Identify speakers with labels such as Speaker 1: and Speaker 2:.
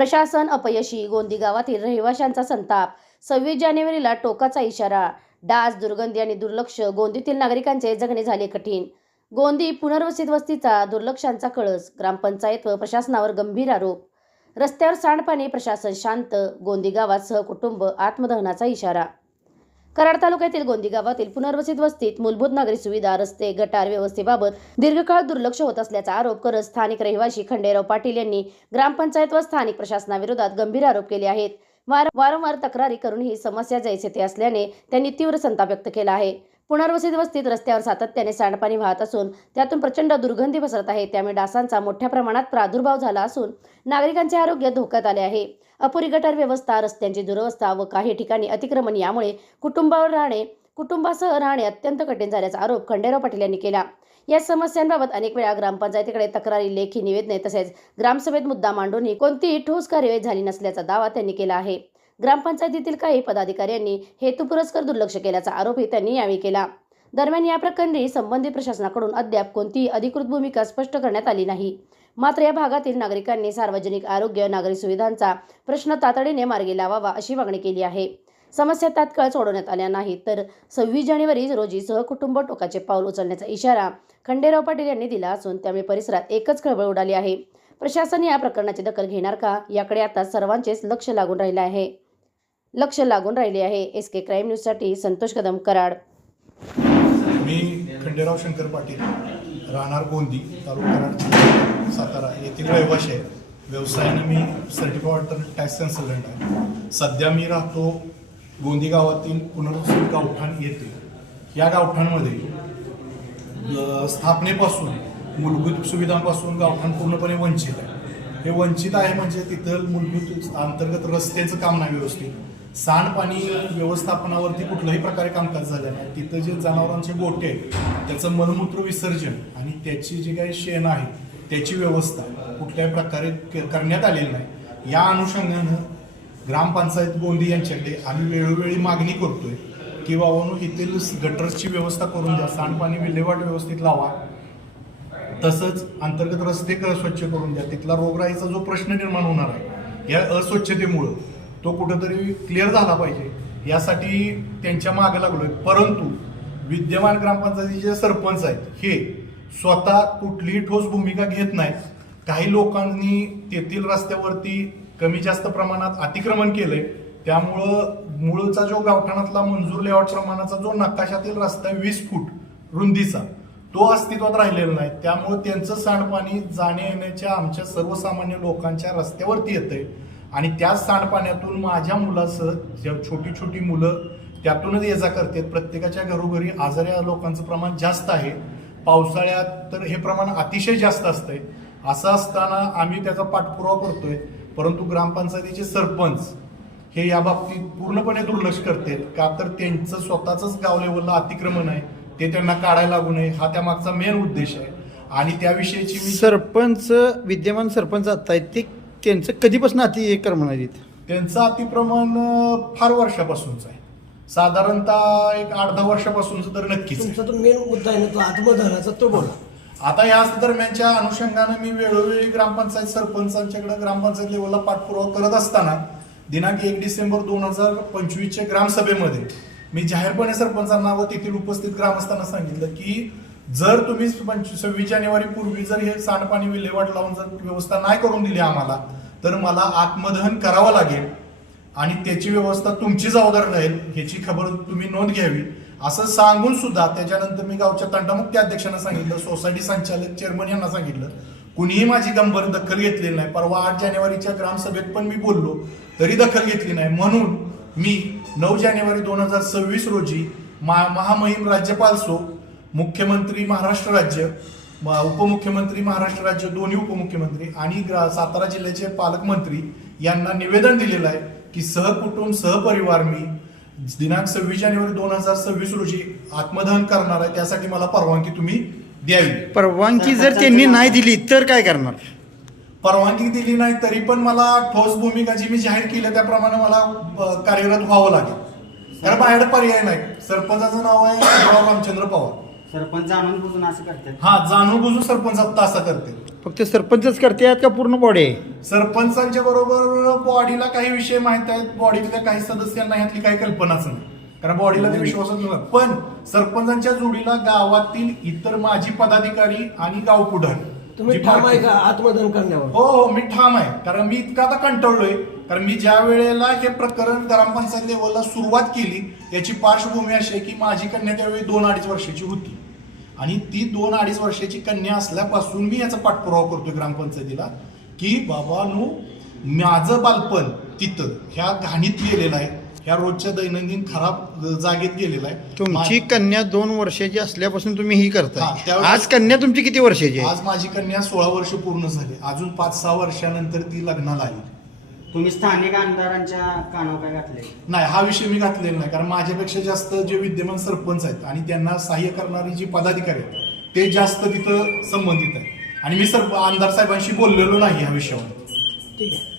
Speaker 1: प्रशासन अपयशी गोंदी गावातील रहिवाशांचा संताप सव्वीस जानेवारीला टोकाचा इशारा डास दुर्गंधी आणि दुर्लक्ष गोंदीतील नागरिकांचे जगणे झाले कठीण. गोंदी पुनर्वसित वस्तीचा दुर्लक्षांचा कळस ग्रामपंचायत व प्रशासनावर गंभीर आरोप. रस्त्यावर सांडपाणी प्रशासन शांत गोंदी गावात सहकुटुंब आत्मदहनाचा इशारा. कराड तालुक्यातील गोंदी गावातील पुनर्वसित वस्तीत मूलभूत नागरी सुविधा रस्ते गटार व्यवस्थेबाबत दीर्घकाळ दुर्लक्ष होत असल्याचा आरोप करत स्थानिक रहिवासी खंडेराव पाटील यांनी ग्रामपंचायत व स्थानिक प्रशासनाविरोधात गंभीर आरोप केले आहेत. वारंवार तक्रारी करून ही समस्या जैसे ते असल्याने त्यांनी तीव्र संताप व्यक्त केला आहे. पुनर्वसित वस्तीत रस्त्यावर सातत्याने सांडपाणी वाहत असून त्यातून प्रचंड दुर्गंधी पसरत आहे. त्यामुळे डासांचा मोठ्या प्रमाणात प्रादुर्भाव झाला असून नागरिकांचे आरोग्य धोक्यात आले आहे. अपुरी गटार व्यवस्था रस्त्यांची दुरवस्था व काही ठिकाणी अतिक्रमण यामुळे कुटुंबावर राहणे कुटुंबासह राहणे अत्यंत कठीण झाल्याचा आरोप खंडेराव पाटील यांनी केला. या समस्यांबाबत अनेक वेळा ग्रामपंचायतीकडे तक्रारी लेखी निवेदने तसेच ग्रामसभेत मुद्दा मांडूनही कोणतीही ठोस कार्यवाही झाली नसल्याचा दावा त्यांनी केला आहे. ग्रामपंचायतीतील काही पदाधिकाऱ्यांनी हेतुपुरस्कर दुर्लक्ष केल्याचा आरोपही त्यांनी यावेळी केला. दरम्यान या प्रकरणी संबंधित प्रशासनाकडून अद्याप कोणतीही अधिकृत भूमिका स्पष्ट करण्यात आली नाही. मात्र या भागातील नागरिकांनी सार्वजनिक आरोग्य नागरी सुविधांचा प्रश्न तातडीने मार्गी लावावा अशी मागणी केली आहे. समस्या तात्काळ सोडवण्यात आल्या नाही तर सव्वीस जानेवारी रोजी सहकुटुंब टोकाचे पाऊल उचलण्याचा इशारा खंडेराव पाटील यांनी दिला असून त्यामुळे परिसरात एकच खळबळ उडाली आहे. प्रशासन या प्रकरणाची दखल घेणार का? याकडे आता सर्वांचेच लक्ष लागून राहिले आहे. लक्ष लागून राहिले आहे. एस के क्राईम न्यूजसाठी संतोष कदम कराड.
Speaker 2: मी खंडेराव शंकर पाटील राहणार गोंदी तालुका कराड सातारा. येथील रहिवाशी आहे. व्यवसायाने मी सर्टिफाईड टॅक्स कन्सल्टंट आहे. सध्या मी राहतो गोंदी गावातील पुनर्वसित गावठाण येथे. या गावठाणमध्ये स्थापनेपासून मूलभूत सुविधांपासून गावठाण पूर्णपणे वंचित आहे. हे वंचित आहे म्हणजे तिथं मूलभूत अंतर्गत रस्त्याचं काम नाही व्यवस्थित. सांडपाणी व्यवस्थापनावरती कुठल्याही प्रकारे कामकाज झालं नाही. तिथं जे जनावरांचे गोटे आहेत त्याचं मलमूत्र विसर्जन आणि त्याची जी काही शेण आहे त्याची व्यवस्था कुठल्याही प्रकारे क- करण्यात आलेली नाही. या अनुषंगानं ग्रामपंचायत गोंदी यांच्याकडे आम्ही वेळोवेळी मागणी करतोय की बाबांनो येथील गटरची व्यवस्था करून द्या सांडपाणी विल्हेवाट व्यवस्थित लावा. तसंच अंतर्गत रस्ते क- स्वच्छ करून द्या. तिथला रोगराईचा जो प्रश्न निर्माण होणार आहे या अस्वच्छतेमुळं तो कुठंतरी क्लिअर झाला पाहिजे. यासाठी त्यांच्या मागे आहे परंतु विद्यमान ग्रामपंचायतीचे सरपंच आहेत हे स्वतः कुठलीही ठोस भूमिका घेत नाहीत. काही लोकांनी तेथील रस्त्यावरती कमी जास्त प्रमाणात अतिक्रमण केलंय. त्यामुळं मूळचा जो गावठाणातला मंजूर लेआउट प्रमाणाचा जो नकाशातील रस्ता आहे वीस फूट रुंदीचा तो अस्तित्वात राहिलेला नाही. त्यामुळे त्यांचं सांडपाणी जाण्या येण्याच्या आमच्या सर्वसामान्य लोकांच्या रस्त्यावरती येतंय. आणि त्याच सांडपाण्यातून माझ्या मुलासह छोटी छोटी मुलं त्यातूनच ये जा करतात. प्रत्येकाच्या घरोघरी आजाऱ्या लोकांचं प्रमाण जास्त आहे. पावसाळ्यात तर हे प्रमाण अतिशय जास्त असतंय. असं असताना आम्ही त्याचा पाठपुरावा करतोय. परंतु ग्रामपंचायतीचे सरपंच हे या बाबतीत पूर्णपणे दुर्लक्ष करतात. का तर त्यांचं स्वतःच गाव लेवलला अतिक्रमण आहे. ते त्यांना काढायला लागू नये. हा त्यामागचा मेन उद्देश आहे. आणि त्याविषयीची
Speaker 3: सरपंच विद्यमान सरपंच आता आहेत ते त्यांचं कधीपासून अति हे करमणार आहेत
Speaker 2: त्यांचं अतिप्रमाण अं, फार वर्षापासूनच आहे. साधारणतः एक आठ दहा वर्षापासूनच तर नक्कीच आहे.
Speaker 4: तुमचा तो मेन मुद्दा आहे ना तो आत्मदहनाचा तो बोला.
Speaker 2: आता याच दरम्यानच्या अनुषंगानं मी वेळोवेळी ग्रामपंचायत सरपंचांच्याकडे ग्रामपंचायत लेवलला पाठपुरावा करत असताना दिनांक एक डिसेंबर दोन हजार पंचवीसच्या ग्रामसभेमध्ये मी जाहीरपणे सरपंचांना व तेथील उपस्थित ग्रामस्थांना सांगितलं की जर तुम्ही पंचवीस सव्वीस जानेवारी पूर्वी जर हे सांडपाणी विल्हेवाट लावून जर व्यवस्था नाही करून दिली आम्हाला तर मला आत्मदहन करावं लागेल आणि त्याची व्यवस्था तुमची जबाबदारी राहील ह्याची खबर तुम्ही नोंद घ्यावी. असं सांगून सुद्धा त्याच्यानंतर मी गावच्या तंटामुक्त अध्यक्षांना सांगितलं सोसायटी संचालक चेअरमन यांना सांगितलं कुणीही माझी गंभीर दखल घेतलेली नाही. परवा आठ जानेवारीच्या ग्रामसभेत पण मी बोललो तरी दखल घेतली नाही. म्हणून मी नऊ जानेवारी दोन हजार सव्वीस रोजी मा महामहिम राज्यपाल सो मुख्यमंत्री महाराष्ट्र राज्य उपमुख्यमंत्री महाराष्ट्र राज्य दोन्ही उपमुख्यमंत्री आणि सातारा जिल्ह्याचे पालकमंत्री यांना निवेदन दिलेलं आहे की सहकुटुंब सहपरिवार मी दिनांक सव्वीस जानेवारी दोन हजार सव्वीस रोजी आत्मदहन करणार आहे. त्यासाठी मला परवानगी तुम्ही द्यावी.
Speaker 3: परवानगी जर त्यांनी नाही दिली तर काय करणार?
Speaker 2: परवानगी दिली नाही तरी पण मला ठोस भूमिका जी मी जाहीर केली त्याप्रमाणे मला कार्यरत व्हावं लागेल. कारण माझ्याकडे पर्याय नाही. सरपंचाचं नाव आहे रामचंद्र पवार.
Speaker 5: सरपंच आणून बुजून असं करतात.
Speaker 2: हा जाणून बुजून सरपंच आता असं करते
Speaker 3: फक्त सरपंचच करतात का पूर्ण बॉडी आहे
Speaker 2: सरपंचांच्या बरोबर बॉडीला काही विषय माहीत आहेत बॉडीतल्या काही सदस्यांना यातली काही कल्पनाच नाही. कारण बॉडीला ते विश्वासच नव्हता पण सरपंचांच्या जोडीला गावातील इतर माजी पदाधिकारी आणि गाव पुढारी.
Speaker 4: तुम्ही
Speaker 2: जी
Speaker 4: ठाम आहे
Speaker 2: पार्टी-
Speaker 4: का आत्मदान करण्यावर?
Speaker 2: हो हो मी ठाम आहे. कारण मी इतका आता कंटाळलोय. कारण मी ज्या वेळेला हे प्रकरण ग्रामपंचायत लेवलला सुरुवात केली याची पार्श्वभूमी अशी आहे की माझी कन्या त्यावेळी दोन अडीच वर्षाची होती. आणि ती दोन अडीच वर्षाची कन्या असल्यापासून मी याचा पाठपुरावा करतोय ग्रामपंचायतीला की बाबांनो माझं बालपण तिथं ह्या घाणीत गेलेलं आहे ह्या रोजच्या दैनंदिन खराब जागेत गेलेलं आहे.
Speaker 3: तुमची कन्या दोन वर्षाची असल्यापासून तुम्ही ही
Speaker 2: त्यावेळेस-
Speaker 3: आज कन्या तुमची किती वर्षाची
Speaker 2: आज माझी कन्या सोळा वर्ष पूर्ण झाली. अजून पाच सहा वर्षानंतर ती लग्नाला आली.
Speaker 5: तुम्ही स्थानिक आमदारांच्या कानावर काय घातले
Speaker 2: नाही हा विषय मी घातलेला नाही कारण माझ्यापेक्षा जास्त जे विद्यमान सरपंच आहेत आणि त्यांना सहाय्य करणारी जी पदाधिकारी आहेत ते जास्त तिथं संबंधित आहेत. आणि मी सर आमदार साहेबांशी बोललेलो नाही या विषयावर.
Speaker 4: ठीक आहे.